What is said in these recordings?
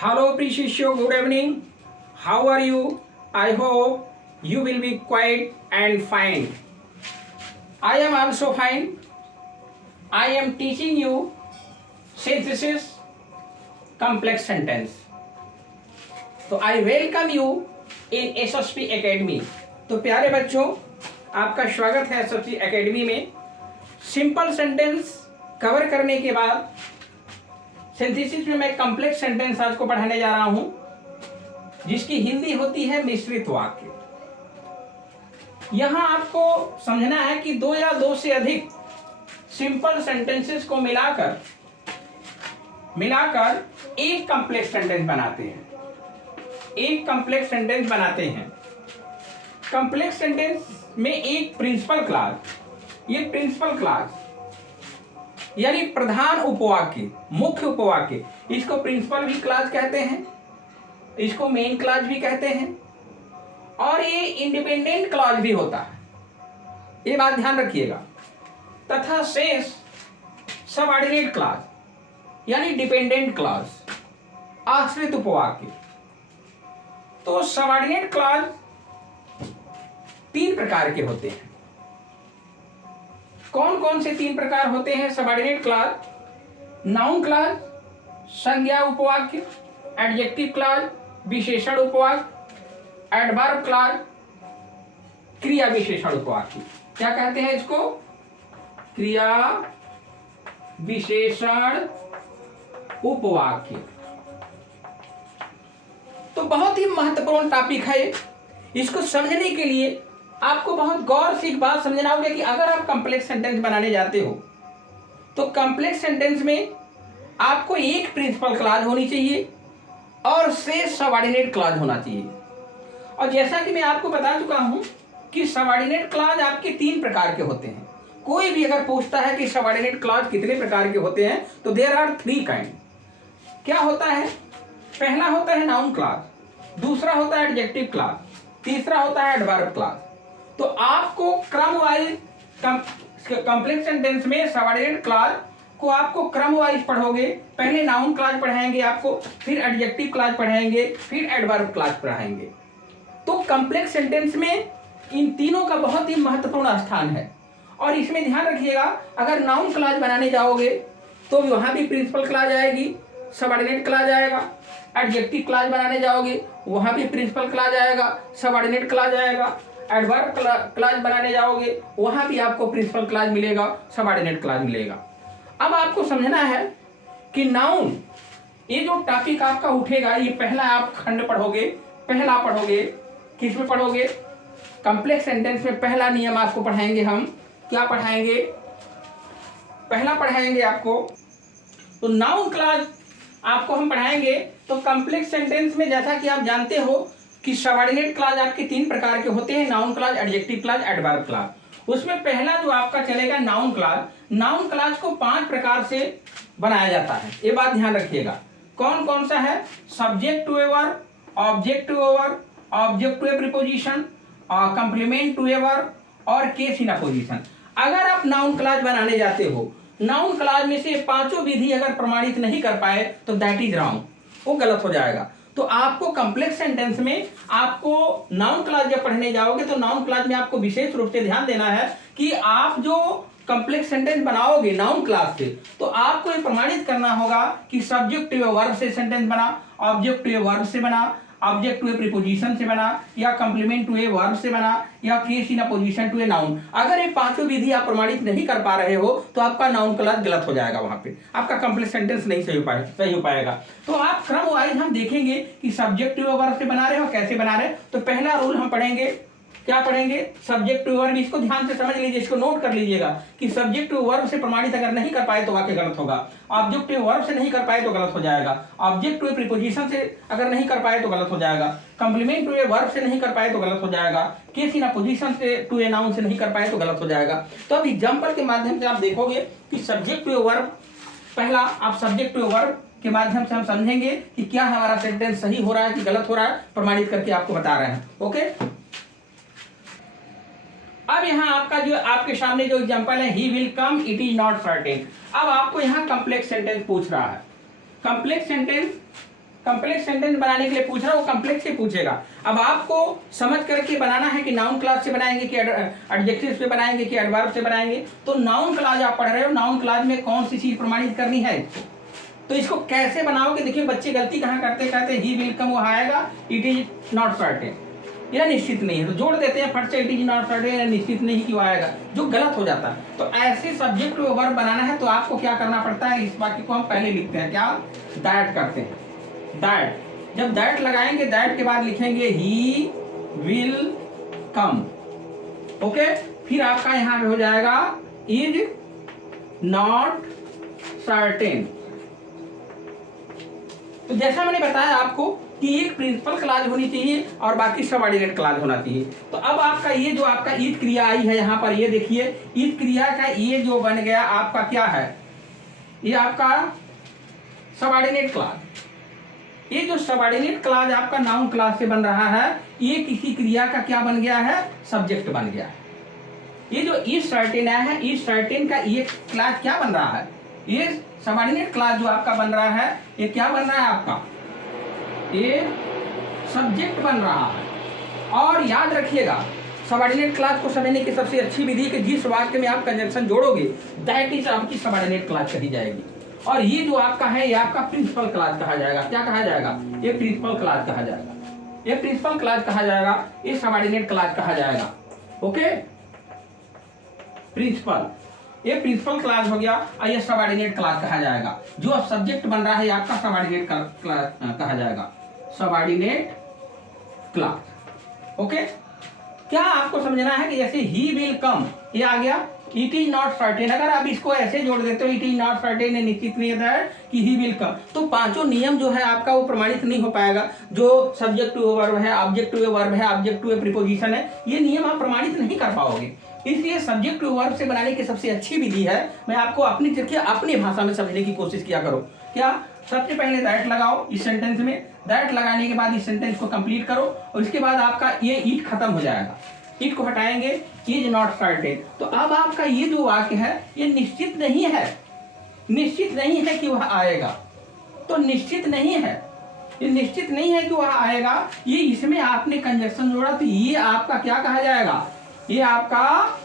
Hello, Preciso. Good evening. How are you? I hope you will be quiet and fine. I am also fine. I am teaching you synthesis complex sentence. तो I welcome you in SSP academy. तो प्यारे बच्चों, आपका स्वागत है SSP academy में। Simple sentence cover करने के बाद सिंथेसिस में मैं कॉम्प्लेक्स सेंटेंस आज को पढ़ाने जा रहा हूं, जिसकी हिंदी होती है मिश्रित वाक्य। यहां आपको समझना है कि दो या दो से अधिक सिंपल सेंटेंसेस को मिलाकर एक कॉम्प्लेक्स सेंटेंस बनाते हैं। एक कॉम्प्लेक्स सेंटेंस बनाते हैं। कॉम्प्लेक्स सेंटेंस में एक प्रिंसिपल क्लॉज, ये प्रिंसिपल क्लॉज यानी प्रधान उपवाक्य, मुख्य उपवाक्य, इसको प्रिंसिपल भी क्लॉज कहते हैं, इसको मेन क्लॉज भी कहते हैं, और ये इंडिपेंडेंट क्लॉज भी होता है। ये बात ध्यान रखिएगा। तथा शेष सबऑर्डिनेट क्लॉज यानी डिपेंडेंट क्लॉज, आश्रित उपवाक्य। तो सबऑर्डिनेट क्लॉज तीन प्रकार के होते हैं। कौन कौन से तीन प्रकार होते हैं सबऑर्डिनेट क्लॉज? नाउन क्लॉज, संज्ञा उपवाक्य, एडजेक्टिव क्लॉज, विशेषण उपवाक्य, एडवर्ब क्लॉज, क्रिया विशेषण उपवाक्य। क्या कहते हैं इसको? क्रिया विशेषण उपवाक्य। तो बहुत ही महत्वपूर्ण टॉपिक है। इसको समझने के लिए आपको बहुत गौर से एक बात समझना होगा कि अगर आप कॉम्प्लेक्स सेंटेंस बनाने जाते हो तो कॉम्प्लेक्स सेंटेंस में आपको एक प्रिंसिपल क्लॉज होनी चाहिए और शेष सबऑर्डिनेट क्लॉज होना चाहिए। और जैसा कि मैं आपको बता चुका हूं कि सबऑर्डिनेट क्लॉज आपके तीन प्रकार के होते हैं। कोई भी अगर पूछता है कि सबऑर्डिनेट क्लॉज कितने प्रकार के होते हैं, तो देयर आर थ्री काइंड। क्या होता है? पहला होता है नाउन क्लॉज, दूसरा होता है एडजेक्टिव क्लॉज, तीसरा होता है एडवर्ब क्लॉज। तो आपको क्रम वाइज कॉम्प्लेक्स सेंटेंस में सबऑर्डिनेट क्लॉज को आपको क्रम वाइज पढ़ोगे। पहले नाउन क्लॉज पढ़ाएंगे आपको, फिर एडजेक्टिव क्लॉज पढ़ाएंगे, फिर एडवर्ब क्लॉज पढ़ाएंगे। तो कॉम्प्लेक्स सेंटेंस में इन तीनों का बहुत ही महत्वपूर्ण स्थान है। और इसमें ध्यान रखिएगा, अगर नाउन क्लॉज बनाने जाओगे तो वहां भी प्रिंसिपल क्लॉज आएगी, सबऑर्डिनेट क्लॉज आएगा। एडजेक्टिव क्लॉज बनाने जाओगे वहां भी प्रिंसिपल क्लॉज आएगा, सबऑर्डिनेट क्लॉज आएगा। एडवर्ब क्लॉज बनाने जाओगे वहां भी आपको प्रिंसिपल क्लॉज मिलेगा, सबऑर्डिनेट क्लॉज मिलेगा। अब आपको समझना है कि नाउन, ये जो टॉपिक आपका उठेगा, ये पहला आप खंड पढ़ोगे। पहला पढ़ोगे किस में पढ़ोगे? कॉम्प्लेक्स सेंटेंस में पहला नियम आपको पढ़ाएंगे हम। क्या पढ़ाएंगे? पहला पढ़ाएंगे आपको तो नाउन क्लॉज आपको हम पढ़ाएंगे। तो कॉम्प्लेक्स सेंटेंस में जैसा कि आप जानते हो कि सबऑर्डिनेट क्लॉज आपके तीन प्रकार के होते हैं, noun clause, adjective clause, adverb clause. उसमें पहला जो आपका चलेगा नाउन क्लॉज। नाउन क्लॉज को 5 प्रकार से बनाया जाता है। ये बात ध्यान रखिएगा। कौन कौन सा है? Subject to a verb, object to a verb, object to a preposition, complement to a verb और केस इन अ पोजीशन। अगर आप नाउन क्लॉज बनाने जाते हो, नाउन क्लॉज में से पांचों विधि अगर प्रमाणित नहीं कर पाए तो दैट इज रॉन्ग, वो गलत हो जाएगा। तो आपको कॉम्प्लेक्स सेंटेंस में आपको नाउन क्लॉज जब पढ़ने जाओगे तो नाउन क्लॉज में आपको विशेष रूप से ध्यान देना है कि आप जो कॉम्प्लेक्स सेंटेंस बनाओगे नाउन क्लॉज से, तो आपको ये प्रमाणित करना होगा कि सब्जेक्ट टू ए वर्ब से सेंटेंस बना, ऑब्जेक्ट टू ए वर्ब से बना, ऑब्जेक्ट टू ए प्रीपोजिशन से बना, या कंप्लीमेंट टू ए वर्ब से बना, या case in apposition to a noun. अगर ये पांचों विधि आप प्रमाणित नहीं कर पा रहे हो तो आपका नाउन क्लॉज गलत हो जाएगा, वहां पे आपका कॉम्प्लेक्स सेंटेंस नहीं सही हो पाएगा। तो आप क्रम वाइज हम देखेंगे कि सब्जेक्ट टू ए वर्ब से बना रहे हो, कैसे बना रहे। तो पहला रूल हम पढ़ेंगे। क्या पढ़ेंगे? Subject to verb. इसको ध्यान से समझ लीजिए, इसको नोट कर लीजिएगा कि सब्जेक्ट टू वर्ब से प्रमाणित अगर नहीं कर पाए तो वाक्य गलत होगा। ऑब्जेक्ट टू वर्ब से नहीं कर पाए तो गलत हो जाएगा। ऑब्जेक्ट टू प्रीपोजिशन से अगर नहीं कर पाए तो गलत हो जाएगा। कंप्लीमेंट टू वर्ब से नहीं कर पाए तो गलत हो जाएगा। केस इन अ पोजीशन से टू ए नाउन से नहीं कर पाए तो गलत हो जाएगा। तो अब एग्जांपल के माध्यम से आप देखोगे कि सब्जेक्ट टू वर्ब, पहला आप सब्जेक्ट टू वर्ब के माध्यम से हम समझेंगे कि क्या हमारा सेंटेंस सही हो रहा है कि गलत हो रहा है, प्रमाणित करके आपको बता रहे हैं। ओके, अब यहाँ आपका जो आपके सामने जो एग्जांपल है, he will come, it is not certain. अब आपको यहाँ कॉम्प्लेक्स सेंटेंस पूछ रहा है। कॉम्प्लेक्स सेंटेंस कम्प्लेक्स सेंटेंस बनाने के लिए पूछ रहा है, वो कम्प्लेक्स ही पूछेगा। अब आपको समझ करके बनाना है कि नाउन क्लास से बनाएंगे कि एडजेक्टिव से बनाएंगे कि एडवर्ब से बनाएंगे। तो नाउन क्लास आप पढ़ रहे हो, नाउन क्लास में कौन सी चीज प्रमाणित करनी है, तो इसको कैसे बनाओगे। देखिए बच्चे गलती कहाँ करते, कहते ही विल कम, वो आएगा, इट इज नॉट सर्टेन, यह निश्चित नहीं है, तो जोड़ देते हैं फट से, इट इज नॉट सर्टेन, निश्चित नहीं कि वो आएगा, जो गलत हो जाता है। तो ऐसे सब्जेक्ट वर्ब बनाना है तो आपको क्या करना पड़ता है, इस वाक्य को हम पहले लिखते हैं, क्या, दैट करते हैं, दैट। जब दैट लगाएंगे, दैट के बाद लिखेंगे ही विल कम, ओके। फिर आपका यहां पे हो जाएगा इज नॉट सर्टेन। तो जैसा मैंने बताया आपको कि एक प्रिंसिपल क्लाज होनी चाहिए और बाकी सबऑर्डिनेट क्लाज होना चाहिए। तो अब आपका ये जो आपका ईद क्रिया आई है यहाँ पर, ये देखिए ईद क्रिया का ये जो बन गया आपका क्या है, ये आपका सबऑर्डिनेट क्लाज। ये जो सबऑर्डिनेट क्लाज आपका नाउन क्लास से बन रहा है, ये किसी क्रिया का क्या बन गया है, सब्जेक्ट बन गया है। ये जो इज सर्टेन है, इज सर्टेन का ये क्लाज क्या बन रहा है, ये सबऑर्डिनेट क्लाज जो आपका बन रहा है, ये क्या बन रहा है आपका, ये सब्जेक्ट बन रहा है। और याद रखिएगा सबऑर्डिनेट क्लास को समझने की सबसे अच्छी विधि कि जिस वाक्य में आप कंजंक्शन जोड़ोगे दैट इज आपकी सबऑर्डिनेट क्लास कही जाएगी। और ये जो आपका है, ये आपका प्रिंसिपल क्लास कहा जाएगा। क्या कहा जाएगा, ये प्रिंसिपल क्लास कहा जाएगा, ये प्रिंसिपल क्लास कहा जाएगा, ये सबऑर्डिनेट क्लास कहा जाएगा, ओके। प्रिंसिपल, ये प्रिंसिपल क्लास हो गया और ये सबऑर्डिनेट क्लास कहा जाएगा। जो अब सब्जेक्ट बन रहा है ये आपका सबऑर्डिनेट क्लास कहा जाएगा, सबऑर्डिनेट क्लास, ओके। क्या आपको समझना है कि जैसे ही विल कम, ये आ गया, इट इज नॉट सर्टेन, अगर आप इसको ऐसे जोड़ देते हो, इट इज नॉट सर्टेन, निश्चित नहीं है कि ही विल कम, तो पांचों नियम जो है आपका वो प्रमाणित नहीं हो पाएगा। जो सब्जेक्ट टू वर्ब है, ऑब्जेक्ट टू वर्ब है, ऑब्जेक्ट टू प्रीपोजिशन है, ये नियम आप प्रमाणित नहीं कर पाओगे। इसलिए सब्जेक्ट टू वर्ब से बनाने की सबसे अच्छी विधि है, मैं आपको अपनी भाषा में समझने की कोशिश किया करो। क्या, सबसे पहले दैट लगाओ इस सेंटेंस में, दैट लगाने के बाद इस सेंटेंस को कंप्लीट करो और इसके बाद आपका ये इट खत्म हो जाएगा, इट को हटाएंगे, इज नॉट सर्टेन। तो अब आपका ये जो वाक्य है ये निश्चित नहीं है, निश्चित नहीं है कि वह आएगा, तो निश्चित नहीं है, ये निश्चित नहीं है कि वह आएगा, ये इसमें आपने कंजक्शन जोड़ा, तो ये आपका क्या कहा जाएगा, ये आपका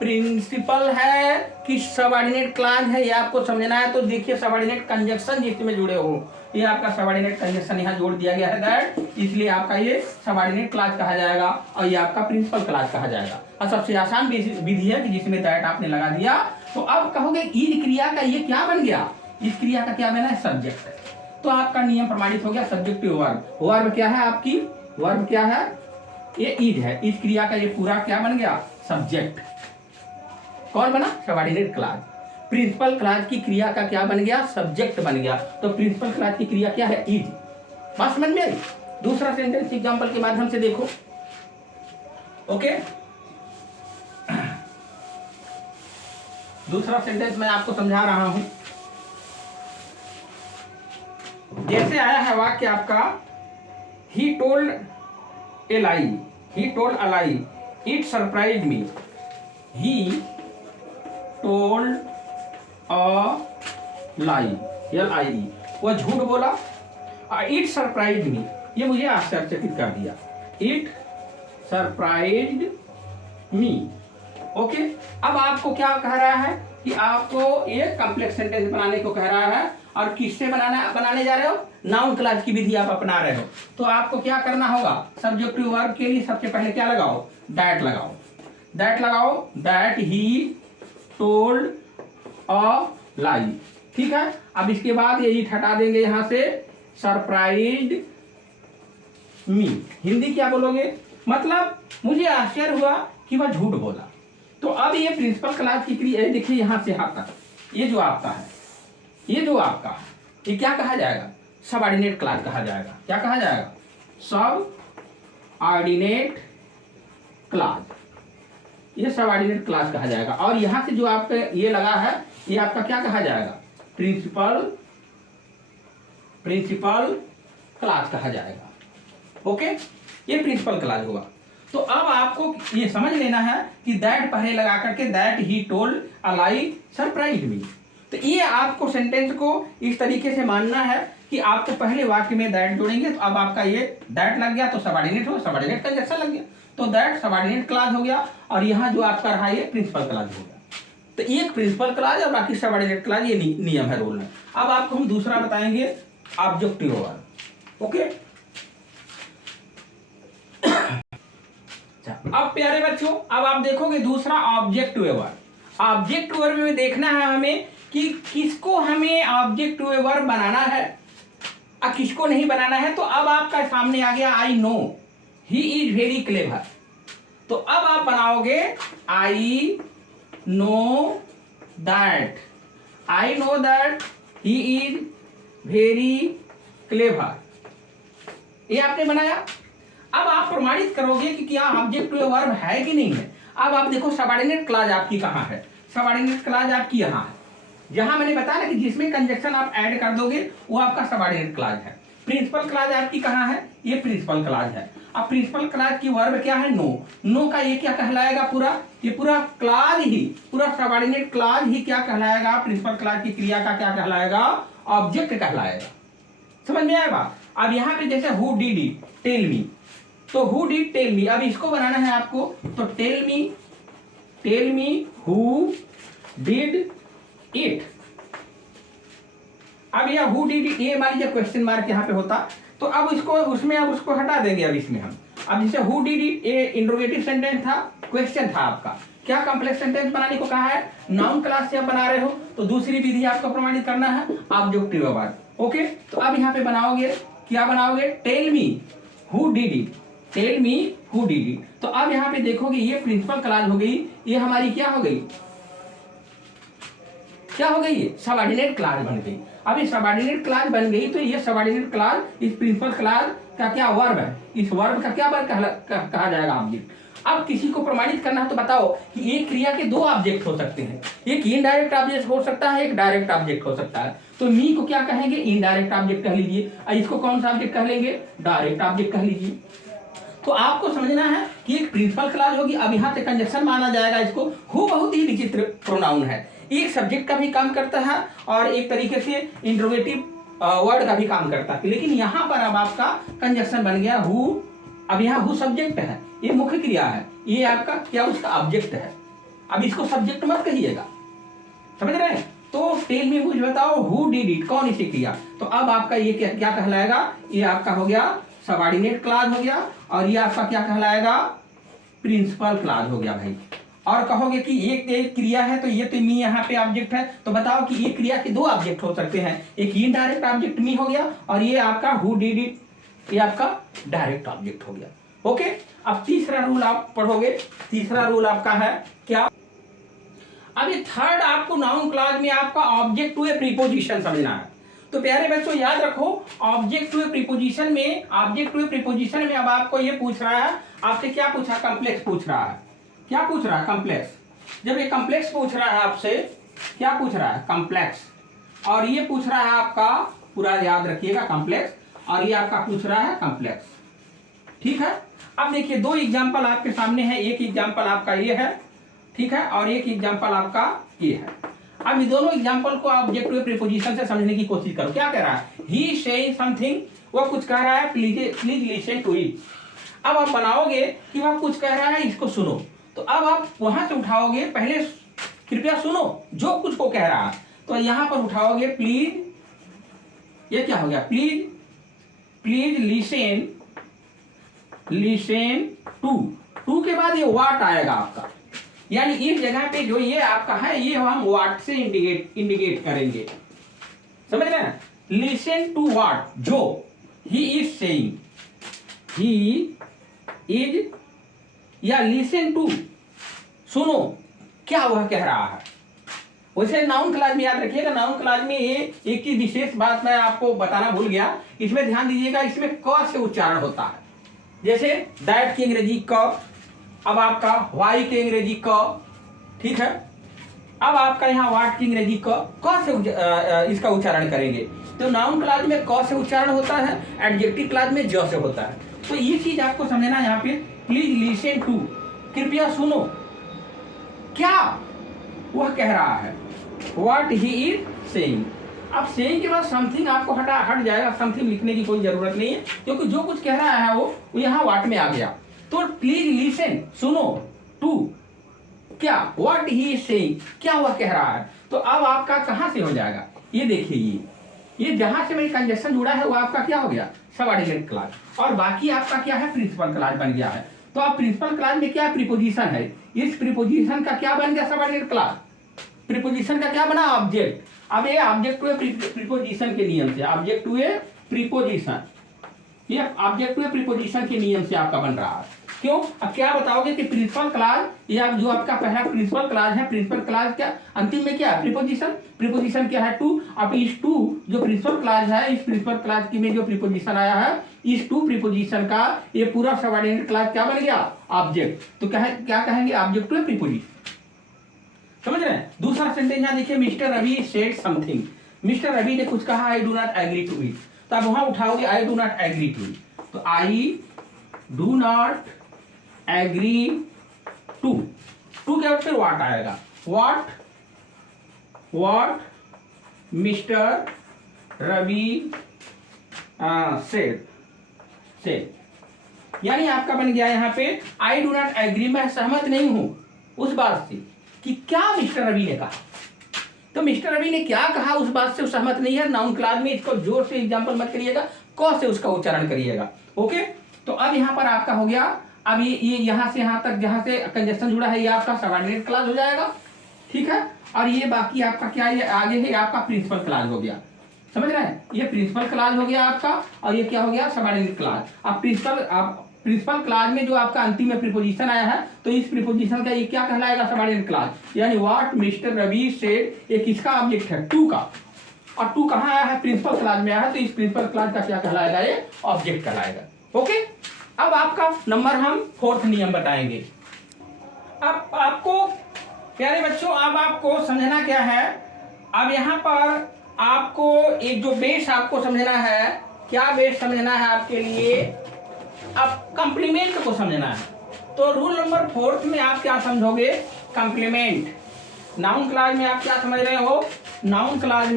प्रिंसिपल है कि सबऑर्डिनेट क्लास है, ये आपको समझना है। तो देखिए सबऑर्डिनेट कंजक्शन जिसमें जुड़े हो, ये आपका सबऑर्डिनेट कंजक्शन यहाँ जोड़ दिया गया है दैट, इसलिए आपका ये सबऑर्डिनेट क्लास कहा जाएगा और ये आपका प्रिंसिपल क्लास कहा जाएगा। और सबसे आसान विधि है कि जिसमें दैट आपने लगा दिया। तो अब कहोगे ईद क्रिया का ये क्या बन गया, इस क्रिया का क्या बना है, सब्जेक्ट। तो आपका नियम प्रमाणित हो गया, सब्जेक्ट टू वर्ब। वर्ब क्या है आपकी, वर्ब क्या है, ये ईद है, इस क्रिया का ये पूरा क्या बन गया, सब्जेक्ट। कौन बना, सबऑर्डिनेट क्लास। प्रिंसिपल क्लास की क्रिया का क्या बन गया, सब्जेक्ट बन गया। तो प्रिंसिपल क्लास की क्रिया क्या है, इज। बात समझ में आई। दूसरा सेंटेंस एग्जांपल के माध्यम से देखो, ओके। दूसरा सेंटेंस मैं आपको समझा रहा हूं। जैसे आया है वाक्य आपका, he told A lie, he told a lie, it surprised me, he told a lie, L-I-E, वह झूठ बोला, it surprised me, ये मुझे आश्चर्यचकित कर दिया, it surprised me, ओके। अब आपको क्या कह रहा है कि आपको ये कॉम्प्लेक्स सेंटेंस बनाने को कह रहा है और किससे बनाने जा रहे हो, नाउन क्लास की विधि आप अपना रहे हो। तो आपको क्या करना होगा, सब्जेक्ट टू वर्ब के लिए सबसे पहले क्या लगाओ, दैट लगाओ, दैट लगाओ, दैट ही टोल्ड अ लाई, ठीक है। अब इसके बाद ये इट हटा देंगे यहां से, सरप्राइज्ड मी, हिंदी क्या बोलोगे, मतलब मुझे आश्चर्य हुआ कि वह झूठ बोला। तो अब ये प्रिंसिपल क्लास की क्रिया देखिए यहां से यहां तक, ये जो आपका है, ये जो आपका है, ये क्या कहा जाएगा, सबऑर्डिनेट क्लास कहा जाएगा। क्या कहा जाएगा, सबऑर्डिनेट क्लास, ये सबऑर्डिनेट क्लास कहा जाएगा। और यहां से जो आपका ये लगा है, ये आपका क्या कहा जाएगा, प्रिंसिपल क्लास कहा जाएगा, ओके। ये प्रिंसिपल क्लास होगा। तो अब आपको ये समझ लेना है कि दैट पहले लगा करके, दैट ही told a lie surprised me. तो ये आपको सेंटेंस को इस तरीके से मानना है कि आपको पहले वाक्य में दैट जोड़ेंगे, तो अब आपका ये दैट लग गया तो सबऑर्डिनेट हो, सबऑर्डिनेट कंजक्शन लग गया तो दैट सबऑर्डिनेट क्लॉज हो गया, और यहाँ जो आपका रहा ये प्रिंसिपल क्लॉज हो गया। तो एक प्रिंसिपल क्लॉज और बाकी सबऑर्डिनेट क्लॉज, ये नियम है, रूल है। अब आपको हम दूसरा बताएंगे ऑब्जेक्टिव वर्ब। ओके, अब प्यारे बच्चों अब आप देखोगे दूसरा ऑब्जेक्टिव वर्ब। ऑब्जेक्टिव वर्ब में देखना है हमें कि किसको हमें ऑब्जेक्टिव वर्ब बनाना है और किसको नहीं बनाना है। तो अब आपका सामने आ गया I know he is very clever. तो अब आप बनाओगे I know that, I know that he is very clever, ये आपने बनाया। अब आप प्रमाणित करोगे कि क्या ऑब्जेक्टिव वर्ब है कि नहीं है। अब आप देखो सबऑर्डिनेट क्लॉज आपकी कहाँ है, सबऑर्डिनेट क्लॉज आपकी यहाँ है, जहां मैंने बताया ना कि जिसमें कंजक्शन आप ऐड कर दोगे वो आपका सबऑर्डिनेट क्लॉज है। प्रिंसिपल क्लॉज आपकी कहाँ है, ये प्रिंसिपल क्लॉज है। अब प्रिंसिपल क्लॉज की वर्ब क्या है, नो। नो का ये क्या कहलाएगा, पूरा ये पूरा क्लॉज ही, पूरा सबऑर्डिनेट क्लॉज ही क्या कहलाएगा, प्रिंसिपल क्लॉज की क्रिया का क्या कहलाएगा, ऑब्जेक्ट कहलाएगा। समझ में आया बात। अब यहाँ पे जैसे who did it, tell me, तो हु डिड टेल मी, अब इसको बनाना है आपको, तो tell me who did it. अब यह हु डिड इट, ये मान लीजिए क्वेश्चन मार्क यहाँ पे होता, तो अब इसको उसमें अब उसको हटा देंगे। अब इसमें हम अब जैसे हु डिड इट, ये इंट्रोगेटिव सेंटेंस था, क्वेश्चन था आपका, क्या कॉम्प्लेक्स सेंटेंस बनाने को कहा है, नाउन क्लास से आप बना रहे हो, तो दूसरी विधि आपको प्रमाणित करना है ऑब्जेक्टिव वर्ब। ओके, तो अब यहाँ पे बनाओगे, क्या बनाओगे, tell me who did it, tell me who did it. तो अब यहाँ पे देखोगे ये प्रिंसिपल क्लॉज हो गई, ये हमारी क्या हो गई, क्या हो गई, ये सबऑर्डिनेट क्लॉज बन गई। अब ये सबऑर्डिनेट क्लॉज बन गई, तो ये सबऑर्डिनेट क्लॉज इस प्रिंसिपल क्लॉज का क्या वर्ब है, इस वर्ब का क्या वर्ब कहा जाएगा, ऑब्जेक्ट। अब किसी को प्रमाणित करना है तो बताओ कि एक क्रिया के दो ऑब्जेक्ट हो सकते हैं, एक इनडायरेक्ट ऑब्जेक्ट हो सकता है, एक डायरेक्ट ऑब्जेक्ट हो सकता है। तो मी को क्या कहेंगे, इनडायरेक्ट ऑब्जेक्ट कह लीजिए, और इसको कौन सा ऑब्जेक्ट कह लेंगे, डायरेक्ट ऑब्जेक्ट कह लीजिए। तो आपको समझना है कि एक प्रिंसिपल क्लॉज होगी, अब यहाँ से कंजक्शन माना जाएगा इसको। हु बहुत ही विचित्र प्रोनाउन है, एक सब्जेक्ट का भी काम करता है और एक तरीके से इंट्रोगेटिव वर्ड का भी काम करता है, लेकिन यहाँ पर अब आपका कंजक्शन बन गया हु। अब यहाँ हु सब्जेक्ट है, ये मुख्य क्रिया है, ये आपका क्या उसका ऑब्जेक्ट है। अब इसको सब्जेक्ट मत कहिएगा, समझ रहे हैं। तो टेल मी मुझे बताओ हु डिड इट, कौन इसे किया, तो अब आपका ये क्या कहलाएगा, ये आपका हो गया सबऑर्डिनेट क्लॉज हो गया, और ये आपका क्या कहलाएगा, प्रिंसिपल क्लॉज हो गया भाई। और कहोगे कि एक क्रिया है तो ये तो मी यहाँ पे ऑब्जेक्ट है, तो बताओ कि ये क्रिया के दो ऑब्जेक्ट हो सकते हैं, एक इनडायरेक्ट ऑब्जेक्ट मी हो गया और ये आपका हु डिड इट, ये आपका डायरेक्ट ऑब्जेक्ट हो गया। ओके, अब तीसरा रूल आप पढ़ोगे, तीसरा रूल आपका है क्या, अब ये थर्ड आपको नाउन क्लॉज में आपका ऑब्जेक्ट टू ए प्रीपोजिशन समझना है। तो प्यारे बच्चों याद रखो, ऑब्जेक्ट टू ए प्रीपोजिशन में, ऑब्जेक्ट टू ए प्रीपोजिशन में अब आपको ये पूछ रहा है, आपसे क्या पूछा, कॉम्प्लेक्स पूछ रहा है, क्या पूछ रहा है, कॉम्प्लेक्स। जब ये कॉम्प्लेक्स पूछ रहा है आपसे, क्या पूछ रहा है, कॉम्प्लेक्स, और ये पूछ रहा है आपका, पूरा याद रखिएगा कॉम्प्लेक्स, और ये आपका पूछ रहा है कॉम्प्लेक्स, ठीक है। अब देखिए दो एग्जाम्पल आपके सामने है, एक एग्जाम्पल आपका ये है, ठीक है, और एक एग्जाम्पल आपका ये है। अब ये दोनों एग्जाम्पल को ऑब्जेक्ट टू ए प्रीपोजिशन से समझने की कोशिश करो। क्या कह रहा है, ही सेइंग समथिंग, वो कुछ कह रहा है, प्लीज लिसन टू इट। अब आप बनाओगे कि वह कुछ कह रहा है, इसको सुनो, तो अब आप वहां से उठाओगे, पहले कृपया सुनो जो कुछ को कह रहा है, तो यहां पर उठाओगे प्लीज, ये क्या हो गया, प्लीज लिसन टू के बाद ये व्हाट आएगा आपका, यानी इस जगह पे जो ये आपका है ये हम व्हाट से इंडिकेट करेंगे, समझ रहे हैं। लिसन टू व्हाट, जो he is saying, he is, या लिसन टू, सुनो क्या वह कह रहा है। वैसे नाउन क्लॉज में याद रखिएगा, नाउन क्लॉज में ये एक ही विशेष बात मैं आपको बताना भूल गया, इसमें ध्यान दीजिएगा, इसमें क से उच्चारण होता है। जैसे दैट की अंग्रेजी क, अब आपका वाई की अंग्रेजी क, ठीक है। अब आपका यहाँ वाट की अंग्रेजी क से इसका उच्चारण करेंगे। तो नाउन क्लॉज में क से उच्चारण होता है, एडजेक्टिव क्लॉज में ज से होता है। तो ये चीज आपको समझना है यहाँ पे, प्लीज लिसन टू, कृपया सुनो क्या वह कह रहा है। What he is saying. अब सेइंग के बाद समथिंग आपको हट जाएगा, समथिंग लिखने की कोई जरूरत नहीं है, क्योंकि जो कुछ कह रहा है वो यहाँ व्हाट में आ गया। तो प्लीज लिसन, सुनो, टू क्या, व्हाट ही इज सेइंग, क्या वह कह रहा है। तो अब आपका कहाँ से हो जाएगा, ये देखिए, ये जहां से मेरी कंजक्शन जुड़ा है वो आपका क्या हो गया, सबऑर्डिनेट क्लॉज, और बाकी आपका क्या है, प्रिंसिपल क्लॉज बन गया है। तो अब प्रिंसिपल क्लॉज में क्या प्रीपोजिशन है, इस प्रीपोजिशन का क्या बन गया, सबऑर्डिनेट क्लॉज। प्रीपोजिशन का क्या बना, ऑब्जेक्ट। अब ये ऑब्जेक्ट हुए प्रीपोजिशन के नियम से, ऑब्जेक्ट हुए प्रीपोजिशन, ये ऑब्जेक्ट हुए प्रीपोजिशन के नियम से आपका बन रहा है। क्यों, अब क्या बताओगे कि प्रिंसिपल क्लॉज, या जो आपका पहला प्रिंसिपल क्लॉज है, प्रिंसिपल क्लॉज क्या अंतिम में क्या है, प्रीपोजिशन। प्रीपोजिशन क्या है, टू। अब इस टू जो प्रिंसिपल क्लॉज है, इस प्रिंसिपल क्लॉज की में जो प्रीपोजिशन आया है, इस टू प्रीपोजिशन का ये पूरा सबऑर्डिनेट क्लॉज क्या बन गया, ऑब्जेक्ट। तो क्या कहेंगे, ऑब्जेक्ट टू प्रीपोजिशन। समझ रहे हैं। दूसरा सेंटेंस यहाँ देखिए, mister Ravi said something. Mister Ravi ने कुछ कहा, I do not agree to it. तो आप वहां उठाओगे I do not agree to it, तो I do not agree to, to के बाद फिर व्हाट आएगा, व्हाट मिस्टर रवि सेड, यानी आपका बन गया यहाँ पे आई डू नॉट एग्री, मैं सहमत नहीं हूं उस बात से कि क्या मिस्टर रवि ने कहा। तो मिस्टर रवि ने क्या कहा उस बात से सहमत नहीं है। नाउन क्लॉज में इसको जोर से एग्जांपल मत करिएगा, क से उसका उच्चारण करिएगा। ओके, तो अब यहाँ पर आपका हो गया, अब ये यहाँ से यहाँ तक जहाँ से कंजक्शन जुड़ा है ये आपका सबऑर्डिनेट क्लॉज हो जाएगा, ठीक है। और ये बाकी आपका क्या है, आगे है आपका प्रिंसिपल क्लॉज हो गया। समझ रहे हैं, ये प्रिंसिपल क्लॉज हो गया आपका, और ये क्या हो गया, सबऑर्डिनेट क्लॉज। अब प्रिंसिपल क्लॉज में जो आपका अंतिम में प्रीपोजिशन आया है, तो इस प्रीपोजिशन का ये क्या कहलाएगा, सबऑर्डिनेट क्लॉज। यानी व्हाट मिस्टर रवि सेड, ये किसका ऑब्जेक्ट है, टू का, और टू कहाँ आया है, प्रिंसिपल क्लॉज में आया है, तो इस प्रिंसिपल क्लॉज का क्या कहलाएगा, ये ऑब्जेक्ट कहलाएगा। ओके, अब आपका नंबर हम फोर्थ नियम बताएंगे। अब आपको प्यारे बच्चों, अब आपको समझना क्या है, अब यहाँ पर आपको एक जो बेस आपको समझना है, क्या बेस समझना है आपके लिए, अब कंप्लीमेंट को समझना है। तो रूल नंबर फोर्थ में आप क्या समझोगे, कंप्लीमेंट। नाउन क्लॉज में आप क्या समझ रहे हो, नाउन क्लॉज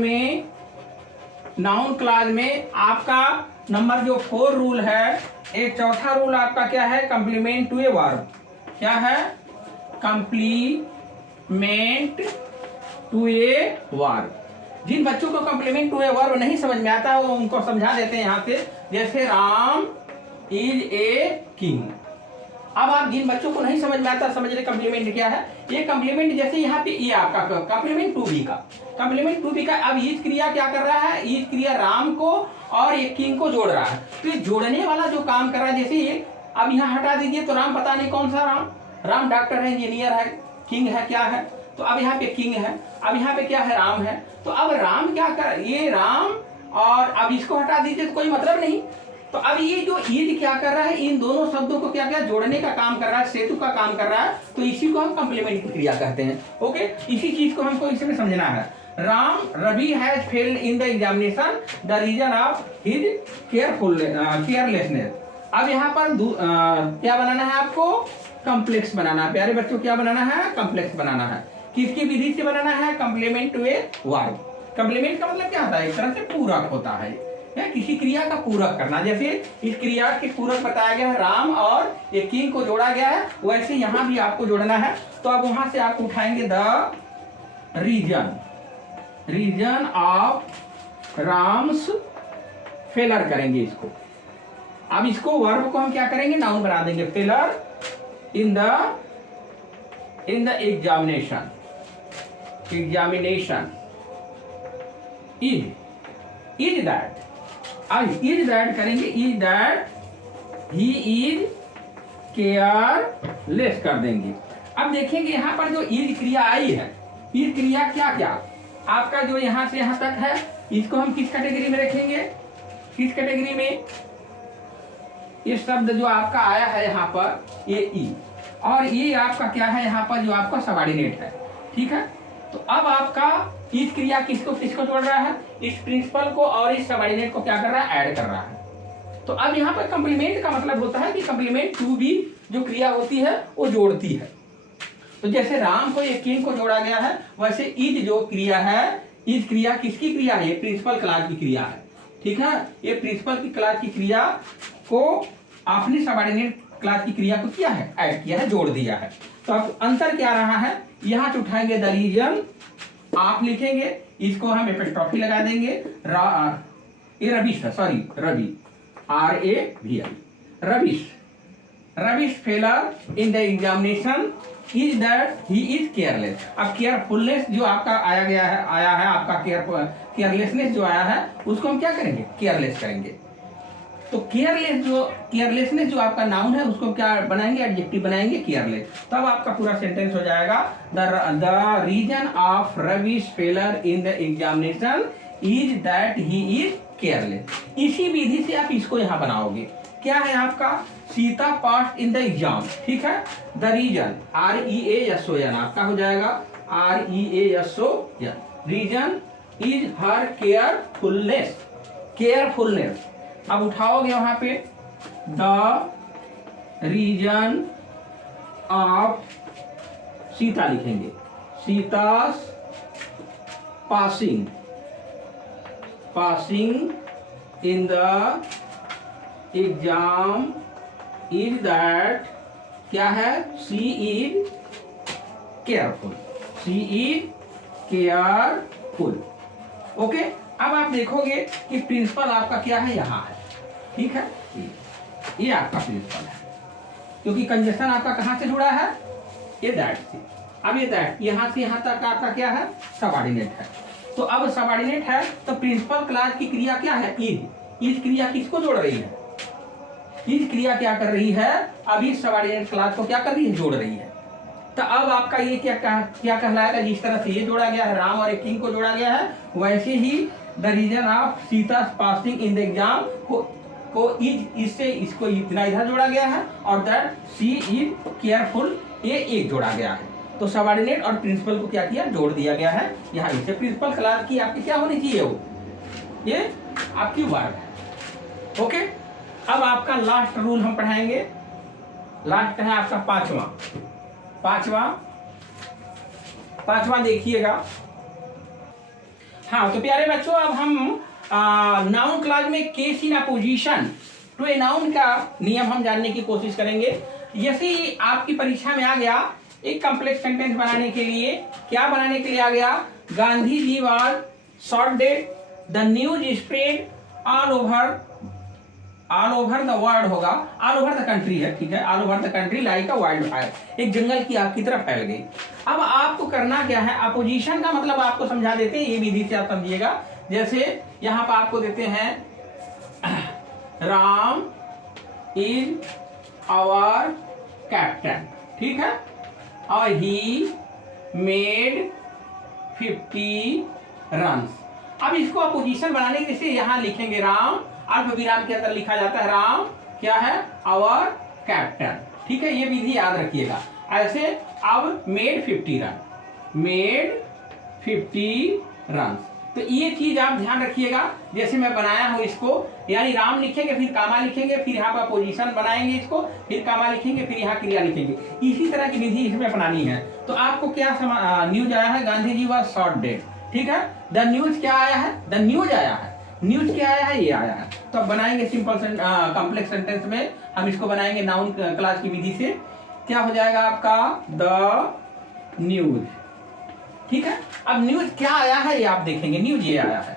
में आपका नंबर जो 4 रूल है, एक चौथा रूल आपका क्या है, कंप्लीमेंट टू ए वर्ब। क्या है, कंप्लीमेंट टू ए वर्ब। जिन बच्चों को कंप्लीमेंट टू ए वर्ब नहीं समझ में आता वो उनको समझा देते हैं यहाँ से, जैसे राम इज ए किंग। अब आप जिन बच्चों को नहीं समझ में आता समझ रहे कंप्लीमेंट क्या है, ये कंप्लीमेंट जैसे यहाँ पे ये आपका कंप्लीमेंट टू बी का, कंप्लीमेंट टू बी का। अब इस क्रिया क्या कर रहा है, इस क्रिया राम को और ये किंग को जोड़ रहा है, तो ये जोड़ने वाला जो काम कर रहा है, जैसे ये अब यहाँ हटा दीजिए तो राम पता नहीं कौन सा राम डॉक्टर है, इंजीनियर है, किंग है, क्या है, तो अब यहाँ पे किंग है, अब यहाँ पे क्या है, राम है। तो अब राम क्या कर, ये राम, और अब इसको हटा दीजिए तो कोई मतलब नहीं। तो अब ये जो ईद क्या कर रहा है, इन दोनों शब्दों को क्या क्या जोड़ने का काम कर रहा है, सेतु का काम कर रहा है, तो इसी को हम कंप्लीमेंट की क्रिया कहते हैं। ओके, इसी चीज को हमको इसमें समझना है। Ram Ravi has failed in the examination, the reason of his carelessness. अब यहाँ पर क्या बनाना है आपको, कम्प्लेक्स बनाना है। प्यारे बच्चों, क्या बनाना है, कम्प्लेक्स बनाना है। किसकी विधि से बनाना है, complement to a verb. Complement का मतलब क्या होता है, एक तरह से पूरक होता है, या किसी क्रिया का पूरक करना। जैसे इस क्रिया के पूरक बताया गया है, राम और ये किंग को जोड़ा गया है, वैसे यहाँ भी आपको जोड़ना है। तो अब वहां से आप उठाएंगे the reason of Ram's failure करेंगे इसको। अब इसको वर्ब को हम क्या करेंगे, नाउन बना देंगे, failure in the examination is that. अब इज दैट करेंगे, is that he is careless कर देंगे। अब देखेंगे यहाँ पर जो इज क्रिया आई है, इज क्रिया क्या आपका जो यहाँ से यहाँ तक है, इसको हम किस कैटेगरी में रखेंगे, किस कैटेगरी में, ये शब्द जो आपका आया है यहाँ पर ये ई, और ये आपका क्या है यहाँ पर जो आपका सबऑर्डिनेट है, ठीक है। तो अब आपका इस क्रिया किसको जोड़ रहा है, इस प्रिंसिपल को और इस सबऑर्डिनेट को क्या कर रहा है, ऐड कर रहा है। तो अब यहाँ पर कंप्लीमेंट का मतलब होता है कि कंप्लीमेंट टू बी जो क्रिया होती है वो जोड़ती है। तो जैसे राम को एक किंग को जोड़ा गया है, वैसे इज जो क्रिया है, इज क्रिया किसकी क्रिया है? ये प्रिंसिपल क्लॉज की क्रिया है। ठीक है, ये प्रिंसिपल की क्लॉज की क्रिया को आपने सबऑर्डिनेट क्लॉज की क्रिया को किया है, ऐड किया है, जोड़ दिया है। तो अब अंतर क्या रहा है? यहाँ से उठाएंगे द रीजन, आप लिखेंगे, इसको हम एपोस्ट्रोफी लगा देंगे, ये रबिश है, sorry Ravi, RAVI, Ravi's, Ravi's failure in the examination is that he is careless. अब केयरफुलनेस जो आपका आया है आपका केयरलेसनेस जो आया है, उसको हम क्या करेंगे? केयरलेस करेंगे। तो केयरलेसनेस जो आपका नाउन है, उसको क्या बनाएंगे? एडजेक्टिव बनाएंगे, केयरलेस। तब आपका पूरा सेंटेंस हो जाएगा the reason of Ravi's failure in the examination is that he is careless. इसी विधि से आप इसको यहाँ बनाओगे। क्या है आपका? Sita pass in the exam. ठीक है, द रीजन REASON आपका हो जाएगा REASON, reason is her carefulness, carefulness. अब उठाओगे वहां पे द रीजन ऑफ सीता लिखेंगे, Sita's passing in the exam is that, क्या है? She is careful, she is careful. Okay, अब आप देखोगे कि प्रिंसिपल आपका क्या है? यहाँ है। ठीक है, ये आपका प्रिंसिपल है, क्योंकि कंजक्शन आपका कहाँ से जुड़ा है? ये दैट से। अब ये दैट यहाँ से यहाँ तक आपका क्या है? सबऑर्डिनेट है। तो अब सबऑर्डिनेट है तो प्रिंसिपल क्लॉज की क्रिया क्या है? इज क्रिया किसको जोड़ रही है? इज क्रिया क्या कर रही है? अभी सबऑर्डिनेट क्लॉज को क्या कर रही है? जोड़ रही है। तो अब आपका ये क्या कहलाएगा? जिस तरह से ये जोड़ा गया है, राम और एक किंग को जोड़ा गया है, वैसे ही the reason of Sita passing in the exam को इज, इससे इसको इतना इधर जोड़ा गया है, और दैट शी इज केयरफुल ये एक जोड़ा गया है। तो सबऑर्डिनेट और प्रिंसिपल को क्या किया? जोड़ दिया गया है। यहाँ इससे प्रिंसिपल क्लॉज की आपकी क्या होनी चाहिए? वो ये आपकी वर्ब है। ओके, अब आपका लास्ट रूल हम पढ़ाएंगे। लास्ट है आपका पांचवा देखिएगा। हाँ, तो प्यारे बच्चों, अब हम नाउन क्लॉज में case in apposition to a noun का नियम हम जानने की कोशिश करेंगे। जैसे ही आपकी परीक्षा में आ गया एक कॉम्प्लेक्स सेंटेंस बनाने के लिए, क्या बनाने के लिए आ गया? Gandhi ji was shot dead, the news spread all over the world होगा, ऑल ओवर द कंट्री है। ठीक है, all over the country like a wild fire, एक जंगल की आग की तरह फैल गई। अब आपको करना क्या है? अपोजिशन का मतलब आपको समझा देते हैं, ये विधि से आप समझिएगा। जैसे यहाँ पर आपको देते हैं राम इज आवर कैप्टन, ठीक है, और ही मेड 50 रन। अब इसको अपोजिशन बनाने के लिए यहाँ लिखेंगे राम, अल्प विराम के अंदर लिखा जाता है राम क्या है? Our captain. ठीक है, ये विधि याद रखिएगा। ऐसे अब मेड 50 रन, तो ये चीज आप ध्यान रखिएगा। जैसे मैं बनाया हूं इसको, यानी राम लिखेंगे, फिर कामा लिखेंगे, फिर यहाँ पर पोजीशन बनाएंगे इसको, फिर कामा लिखेंगे, फिर यहाँ क्रिया लिखेंगे। इसी तरह की विधि इसमें अपनानी है। तो आपको क्या न्यूज आया है? Gandhi ji was shot dead. ठीक है, द न्यूज क्या आया है? द न्यूज आया है। न्यूज क्या आया है? ये आया है। तो अब बनाएंगे सिंपल कॉम्प्लेक्स सेंटेंस में हम इसको बनाएंगे नाउन क्लॉज की विधि से। क्या हो जाएगा आपका? The news. ठीक है, अब न्यूज क्या आया है ये आप देखेंगे। न्यूज ये आया है।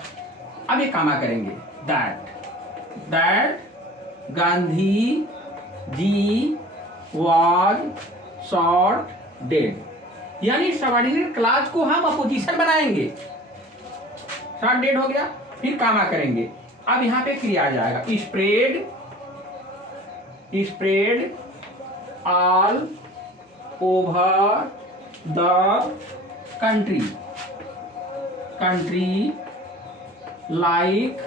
अब ये कामा करेंगे, that Gandhi ji was shot dead, यानी सबऑर्डिनेट क्लॉज को हम अपोजिशन बनाएंगे। शॉट डेड हो गया, फिर कामा करेंगे। अब यहाँ पे क्रिया आ जाएगा, spread all over the country like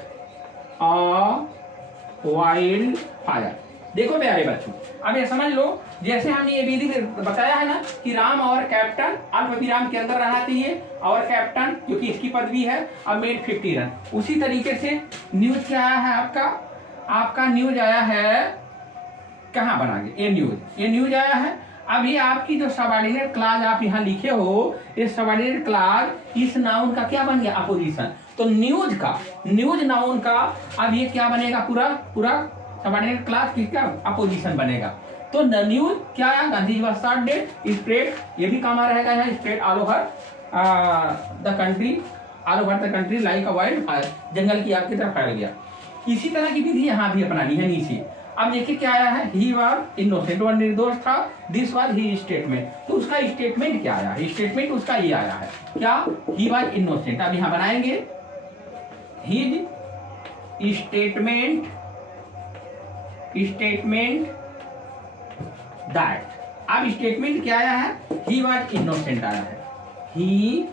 a wild fire. देखो प्यारे बच्चों, अब ये समझ लो, जैसे हमने ये विधि बताया है ना कि राम और कैप्टन अल्प विराम के अंदर रहना चाहिए, और कैप्टन क्योंकि इसकी पदवी है, अब मेड 50 रन। उसी तरीके से न्यूज क्या आया है आपका न्यूज आया है, कहाँ बनाएंगे? ये न्यूज आया है। अभी आपकी जो सबऑर्डिनेट क्लॉज आप यहाँ लिखे हो, ये सबऑर्डिनेट क्लॉज इस नाउन का क्या बन गया? अपोजिशन। तो न्यूज नाउन का अब ये क्या बनेगा? पूरा सबऑर्डिनेट क्लॉज किसका? अपोजिशन बनेगा। तो द न्यूज क्या है? Gandhi was shot dead, spread, ये भी काम आ रहेगा यहाँ, spread all over the country like a wild fire, जंगल की आग की तरफ फैल गया। इसी तरह की विधि यहाँ भी अपनानी है नीचे। अब देखिए क्या आया है? ही वाज इनोसेंट, वह निर्दोष था। दिस वाज ही स्टेटमेंट, तो उसका स्टेटमेंट क्या आया? स्टेटमेंट उसका ये आया है क्या? He was innocent. अब यहाँ बनाएंगे हिज स्टेटमेंट दैट। अब स्टेटमेंट क्या आया है? ही वाज इनोसेंट आया है, ही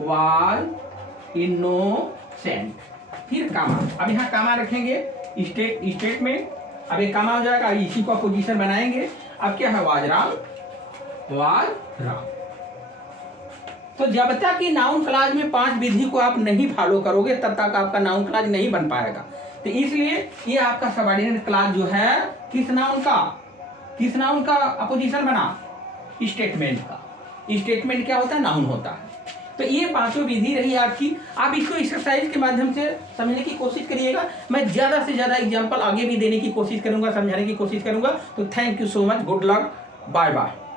वाज इनोसेंट। फिर कामा, अब यहाँ कामा रखेंगे, स्टेटमेंट, अब एक कामा हो जाएगा, इसी को पोजीशन बनाएंगे। अब क्या है? वाज राम। तो जब तक कि नाउन क्लॉज में 5 विधि को आप नहीं फॉलो करोगे तब तक आपका नाउन क्लॉज नहीं बन पाएगा। तो इसलिए ये आपका सबऑर्डिनेट क्लॉज जो है किस नाउन का अपोजिशन बना? स्टेटमेंट का। स्टेटमेंट क्या होता है? नाउन होता है। तो ये 5 विधि रही आपकी। आप इसको एक्सरसाइज के माध्यम से समझने की कोशिश करिएगा। मैं ज़्यादा से ज़्यादा एग्जाम्पल आगे भी देने की कोशिश करूंगा, समझाने की कोशिश करूंगा। तो thank you so much, good luck, bye bye.